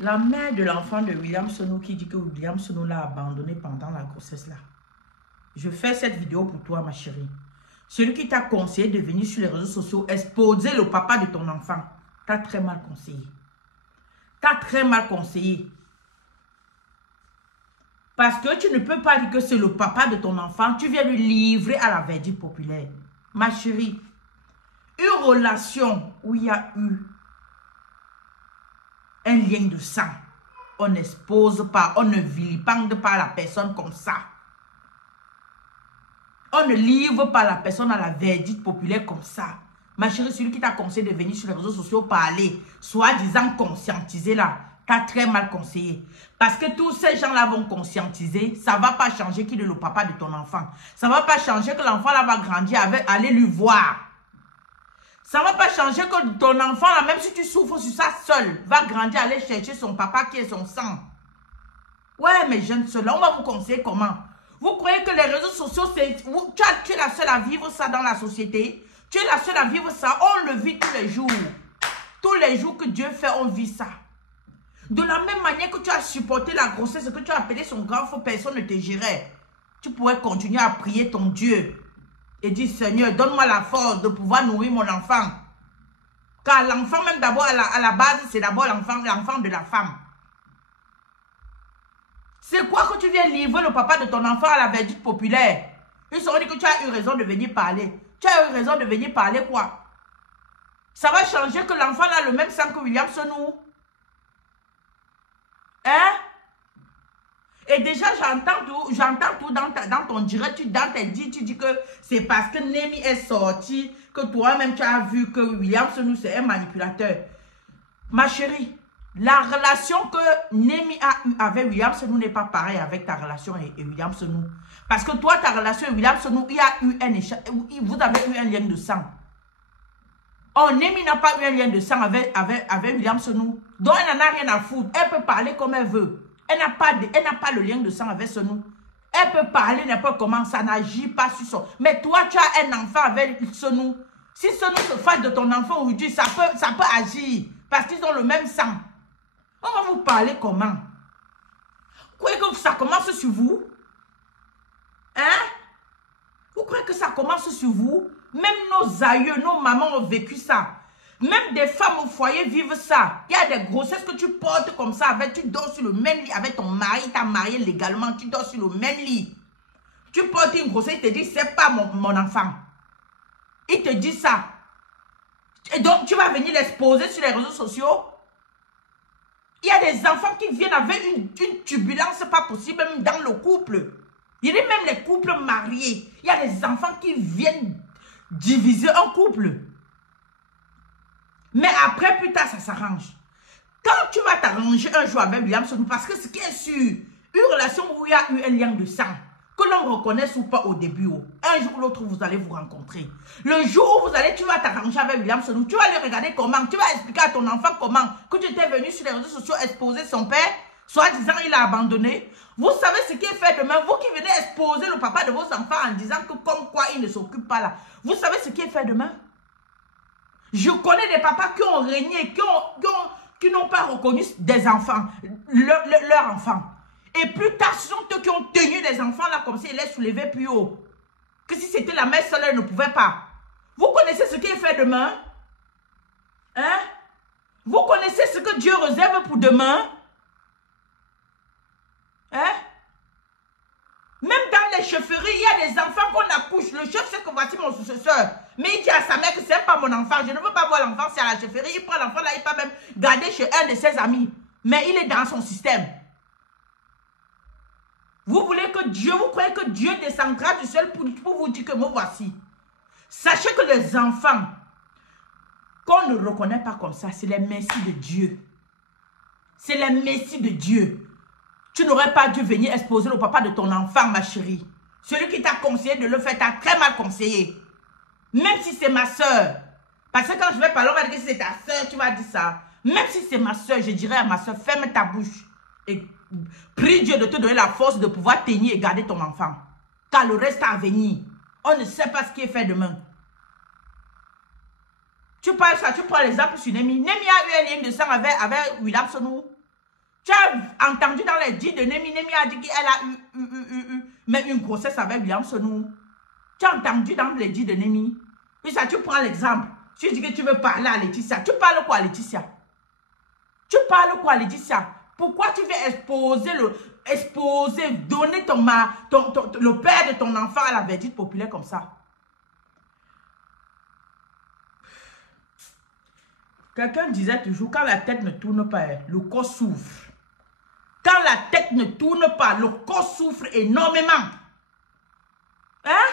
La mère de l'enfant de William Sonu qui dit que William Sonu l'a abandonné pendant la grossesse là. Je fais cette vidéo pour toi, ma chérie. Celui qui t'a conseillé de venir sur les réseaux sociaux exposer le papa de ton enfant, t'as très mal conseillé. T'as très mal conseillé. Parce que tu ne peux pas dire que c'est le papa de ton enfant, tu viens lui livrer à la verdict populaire. Ma chérie, une relation où il y a eu un lien de sang, on n'expose pas, on ne vilipende pas la personne comme ça. On ne livre pas la personne à la verdict populaire comme ça. Ma chérie, celui qui t'a conseillé de venir sur les réseaux sociaux parler, soi-disant conscientiser là, t'as très mal conseillé. Parce que tous ces gens-là vont conscientiser, ça ne va pas changer qui est le papa de ton enfant. Ça ne va pas changer que l'enfant là va grandir avec, aller lui voir. Ça ne va pas changer que ton enfant là, même si tu souffres sur ça seul, va grandir, aller chercher son papa qui est son sang. Ouais, mes jeunes soeurs, on va vous conseiller comment? Vous croyez que les réseaux sociaux, tu es la seule à vivre ça dans la société? Tu es la seule à vivre ça? On le vit tous les jours. Tous les jours que Dieu fait, on vit ça. De la même manière que tu as supporté la grossesse, que tu as appelé son grand frère, personne ne te gérait. Tu pourrais continuer à prier ton Dieu et dire, Seigneur, donne-moi la force de pouvoir nourrir mon enfant. Car l'enfant, même d'abord, à la base, c'est d'abord l'enfant de la femme. C'est quoi que tu viens livrer le papa de ton enfant à la verdict populaire? Ils se sont dit que tu as eu raison de venir parler. Tu as eu raison de venir parler quoi? Ça va changer que l'enfant a le même sang que William Sonu? Hein? Et déjà, j'entends tout dans ton direct, dans tes dits, tu dis que c'est parce que Nemi est sorti, que toi-même tu as vu que William Sonu c'est un manipulateur. Ma chérie, la relation que Nemi a eue avec William Sonu n'est pas pareille avec ta relation et William Sonu. Parce que toi, ta relation avec William Sonu, il y a eu un échange, vous avez eu un lien de sang. Oh, Nemi n'a pas eu un lien de sang avec William Sonu. Donc, elle n'en a rien à foutre. Elle peut parler comme elle veut. Elle n'a pas le lien de sang avec Sonu. Elle peut parler n'importe comment, ça n'agit pas sur son. Mais toi, tu as un enfant avec Sonu. Si Sonu se fâche de ton enfant aujourd'hui, ça peut agir. Parce qu'ils ont le même sang. On va vous parler comment? Vous croyez que ça commence sur vous? Hein? Vous croyez que ça commence sur vous? Même nos aïeux, nos mamans ont vécu ça. Même des femmes au foyer vivent ça. Il y a des grossesses que tu portes comme ça. Tu dors sur le même lit avec ton mari. Tu t'as marié légalement. Tu dors sur le même lit. Tu portes une grossesse. Il te dit, c'est pas mon enfant. Il te dit ça. Et donc, tu vas venir l'exposer sur les réseaux sociaux. Il y a des enfants qui viennent avec une turbulence pas possible même dans le couple. Il y a même les couples mariés. Il y a des enfants qui viennent diviser un couple. Mais après, plus tard, ça s'arrange. Quand tu vas t'arranger un jour avec William Sonu, parce que ce qui est sûr, une relation où il y a eu un lien de sang, que l'on reconnaisse ou pas au début, un jour ou l'autre, vous allez vous rencontrer. Le jour où tu vas t'arranger avec William Sonu, tu vas lui regarder comment, tu vas expliquer à ton enfant comment, que tu étais venu sur les réseaux sociaux exposer son père, soi-disant il a abandonné. Vous savez ce qui est fait demain, vous qui venez exposer le papa de vos enfants en disant que comme quoi il ne s'occupe pas là. Vous savez ce qui est fait demain? Je connais des papas qui ont régné, qui n'ont pas reconnu des enfants, leurs enfants. Et plus tard, ce sont eux qui ont tenu des enfants là comme ça, ils les soulevaient plus haut. Que si c'était la mère seule, elle ne pouvait pas. Vous connaissez ce qui est fait demain? Hein? Vous connaissez ce que Dieu réserve pour demain? Hein? Même dans les chefferies, il y a des enfants qu'on accouche. Le chef sait que voici mon successeur. Mais il dit à sa mère que ce n'est pas mon enfant. Je ne veux pas voir l'enfant, c'est à la chefferie. Il prend l'enfant là, il peut même garder chez un de ses amis. Mais il est dans son système. Vous voulez que Dieu, vous croyez que Dieu descendra du ciel pour vous dire que me voici. Sachez que les enfants qu'on ne reconnaît pas comme ça, c'est les messies de Dieu. C'est les messies de Dieu. Tu n'aurais pas dû venir exposer le papa de ton enfant, ma chérie. Celui qui t'a conseillé de le faire, t'a très mal conseillé. Même si c'est ma soeur. Parce que quand je vais parler, on va dire que c'est ta soeur, tu vas dire ça. Même si c'est ma soeur, je dirais à ma soeur, ferme ta bouche. Et prie Dieu de te donner la force de pouvoir tenir et garder ton enfant. Car le reste à venir. On ne sait pas ce qui est fait demain. Tu parles ça, tu prends l'exemple sur Nemi. Nemi a eu un lien de sang avec William Sonu. Tu as entendu dans les dits de Nemi, Nemi a dit qu'elle a eu même une grossesse avec William Senou. Tu as entendu dans les dits de Nemi. Puis ça, tu prends l'exemple. Tu dis que tu veux parler à Laetitia. Tu parles quoi à Laetitia? Tu parles quoi à Laetitia? Pourquoi tu veux exposer, donner le père de ton enfant à la verdict populaire comme ça? Quelqu'un disait toujours, quand la tête ne tourne pas, le corps souffre. Quand la tête ne tourne pas, le corps souffre énormément. Hein?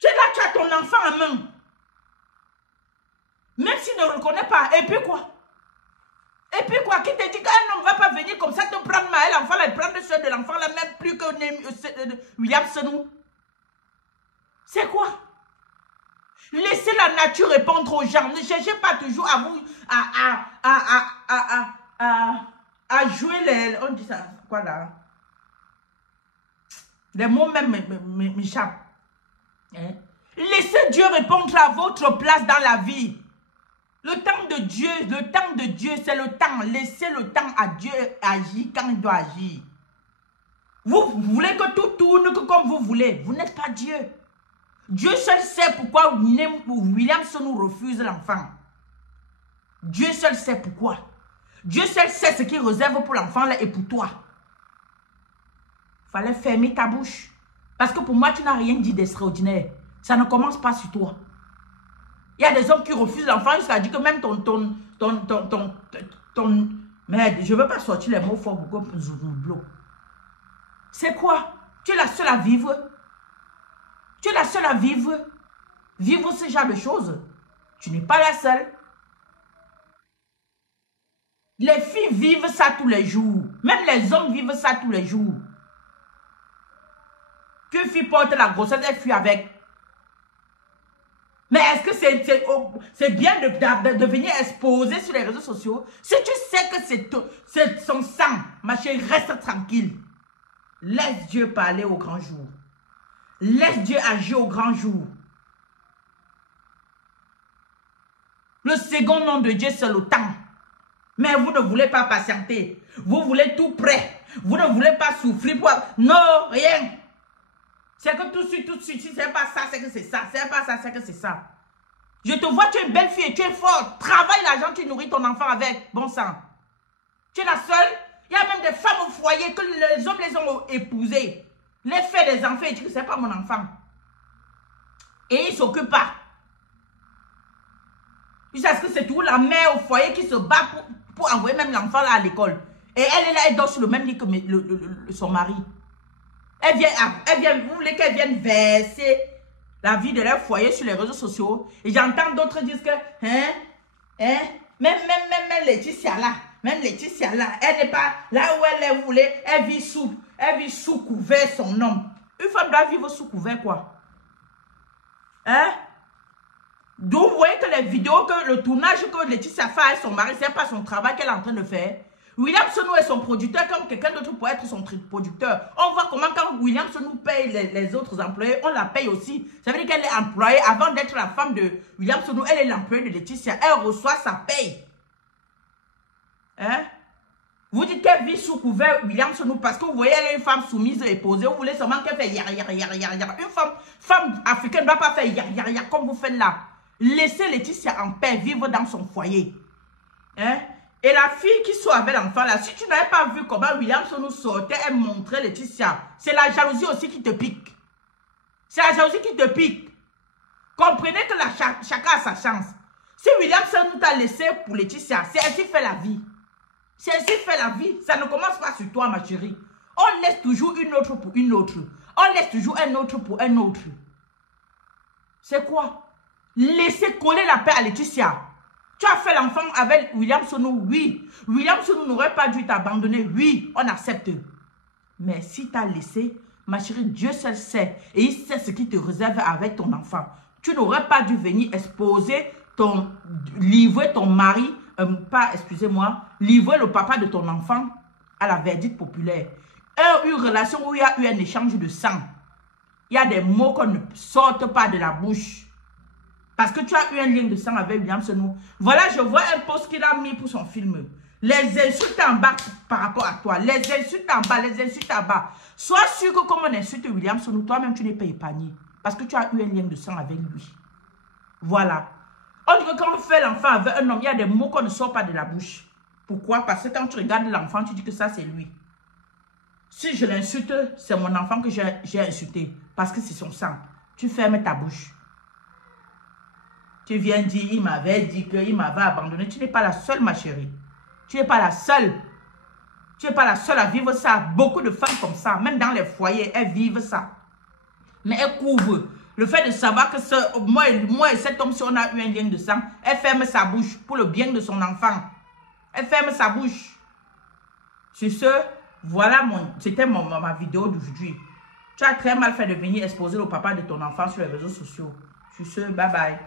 Tu es là, tu as ton enfant en main. Même s'il ne reconnaît pas. Et puis quoi? Et puis quoi? Qui te dit qu'un homme ne va pas venir comme ça te prendre l'enfant, et prendre ceux de l'enfant, là, même plus que William Senou? C'est quoi? Laissez la nature répondre aux gens. Ne cherchez pas toujours à vous à jouer les... On dit ça, quoi là? Les mots même m'échappent. Hein? Laissez Dieu répondre à votre place dans la vie. Le temps de Dieu, c'est le temps. Laissez le temps à Dieu agir quand il doit agir. Vous voulez que tout tourne comme vous voulez. Vous n'êtes pas Dieu. Dieu seul sait pourquoi William Senou refuse l'enfant. Dieu seul sait pourquoi. Dieu seul sait ce qu'il réserve pour l'enfant là et pour toi. Fallait fermer ta bouche. Parce que pour moi, tu n'as rien dit d'extraordinaire. Ça ne commence pas sur toi. Il y a des hommes qui refusent l'enfant jusqu'à dire que même merde, je ne veux pas sortir les mots forts pour que nous. C'est quoi? Tu es la seule à vivre. Tu es la seule à vivre. Vivre ce genre de choses. Tu n'es pas la seule. Les filles vivent ça tous les jours. Même les hommes vivent ça tous les jours. Qu'une fille porte la grossesse, elle fuit avec. Mais est-ce que c'est bien de venir exposer sur les réseaux sociaux? Si tu sais que c'est son sang, ma chérie, reste tranquille. Laisse Dieu parler au grand jour. Laisse Dieu agir au grand jour. Le second nom de Dieu, c'est le temps. Mais vous ne voulez pas patienter. Vous voulez tout prêt. Vous ne voulez pas souffrir pour... Non, rien. C'est que tout de suite, si c'est pas ça, c'est que c'est ça. C'est pas ça, c'est que c'est ça. Je te vois, tu es une belle fille et tu es forte. Travaille l'argent, tu nourris ton enfant avec. Bon sang. Tu es la seule. Il y a même des femmes au foyer que les hommes les ont épousées. Les faits des enfants, et tu dis que c'est pas mon enfant. Et ils ne s'occupent pas. Est-ce que c'est toujours la mère au foyer qui se bat pour envoyer même l'enfant là à l'école? Et elle est là, elle dort sur le même lit que son mari. Vous voulez qu'elle vienne verser la vie de leur foyer sur les réseaux sociaux. Et j'entends d'autres dire que, même Laetitia là, elle n'est pas là où elle voulait, elle vit sous couvert son homme. Une femme doit vivre sous couvert quoi? Hein? Donc vous voyez que les vidéos, que le tournage que Laetitia fait avec son mari, c'est pas son travail qu'elle est en train de faire. William Senou est son producteur comme quelqu'un d'autre pourrait être son producteur. On voit comment quand William Senou paye les autres employés, on la paye aussi. Ça veut dire qu'elle est employée. Avant d'être la femme de William Senou, elle est l'employée de Laetitia. Elle reçoit sa paye. Hein? Vous dites qu'elle vit sous couvert William Senou parce que vous voyez, elle est une femme soumise et posée. Vous voulez seulement qu'elle fait yar. Une femme africaine ne doit pas faire yar comme vous faites là. Laissez Laetitia en paix, vivre dans son foyer. Hein? Et la fille qui sort avec l'enfant là, si tu n'avais pas vu comment William Senou sortait, elle montrait Laetitia. C'est la jalousie aussi qui te pique. C'est la jalousie qui te pique. Comprenez que chacun a sa chance. Si William Senou t'a laissé pour Laetitia, c'est ainsi fait la vie. C'est ainsi fait la vie. Ça ne commence pas sur toi, ma chérie. On laisse toujours une autre pour une autre. On laisse toujours un autre pour un autre. C'est quoi? Laissez coller la paix à Laetitia. Tu as fait l'enfant avec William Senou, oui. William Senou n'aurait pas dû t'abandonner, oui, on accepte. Mais si tu as laissé, ma chérie, Dieu seul sait. Et il sait ce qui te réserve avec ton enfant. Tu n'aurais pas dû venir exposer livrer ton mari, livrer le papa de ton enfant à la verdict populaire. Une relation où il y a eu un échange de sang. Il y a des mots qu'on ne sortent pas de la bouche. Parce que tu as eu un lien de sang avec William Senou. Voilà, je vois un post qu'il a mis pour son film. Les insultes en bas par rapport à toi. Les insultes en bas, les insultes en bas. Sois sûr que comme on insulte William Sonou, toi-même, tu n'es pas épargné. Parce que tu as eu un lien de sang avec lui. Voilà. On dit que quand on fait l'enfant avec un homme, il y a des mots qu'on ne sort pas de la bouche. Pourquoi? Parce que quand tu regardes l'enfant, tu dis que ça, c'est lui. Si je l'insulte, c'est mon enfant que j'ai insulté. Parce que c'est son sang. Tu fermes ta bouche. Tu viens dire, il m'avait dit qu'il m'avait abandonné. Tu n'es pas la seule, ma chérie. Tu n'es pas la seule. Tu n'es pas la seule à vivre ça. Beaucoup de femmes comme ça, même dans les foyers, elles vivent ça. Mais elles couvrent. Le fait de savoir que moi et cet homme, si on a eu un lien de sang, elle ferme sa bouche pour le bien de son enfant. Elle ferme sa bouche. Sur ce, voilà, c'était ma vidéo d'aujourd'hui. Tu as très mal fait de venir exposer le papa de ton enfant sur les réseaux sociaux. Sur ce, bye bye.